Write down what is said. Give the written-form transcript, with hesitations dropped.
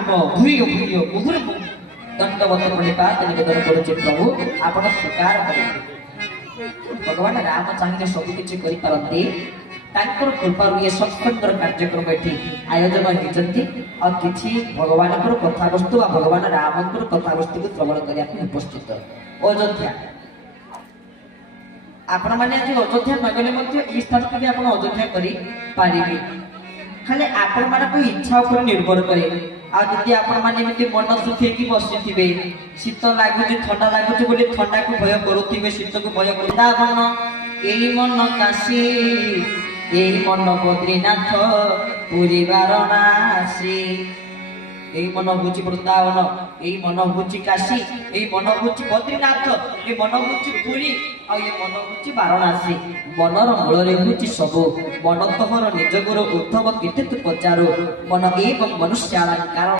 भूयो भूयो मुहुर्मुहु दंडवत प्रणिपात निवेदन करुचे प्रभु आपण स्वीकार करें। भगवान राम चाहिए सब किसी करते तांकर कृपारु ये सत्संगर कार्यक्रम एठी आयोजन होती और किसी भगवान कथा वस्तु भगवान राम कथा वस्तु को श्रवण करने उपस्थित अयोध्या आपण मैंने आज अयोध्या नगले स्थान को आप अयोध्या करें खाली आपण मानक इच्छा उपर निर्भर करे आदि आपण माने एमती मन सुखेकी बसिथिबे शीत लागुची ठंडा लागुची बोली ठंडा को भय करुथिबे शीत को भय करुदा मन एई मन काशी एई मन बद्रीनाथ पुरी वाराणसी एई मन होची वृंदावन एई मन होची काशी एई मन होची बद्रीनाथ एई मन होची पुरी आ ये मन होची वाराणसी मनर मूल रे होची सब मन तोहर निज गुरु उद्धव कीर्ति पचारो मन एवं मनुष्यालंकार।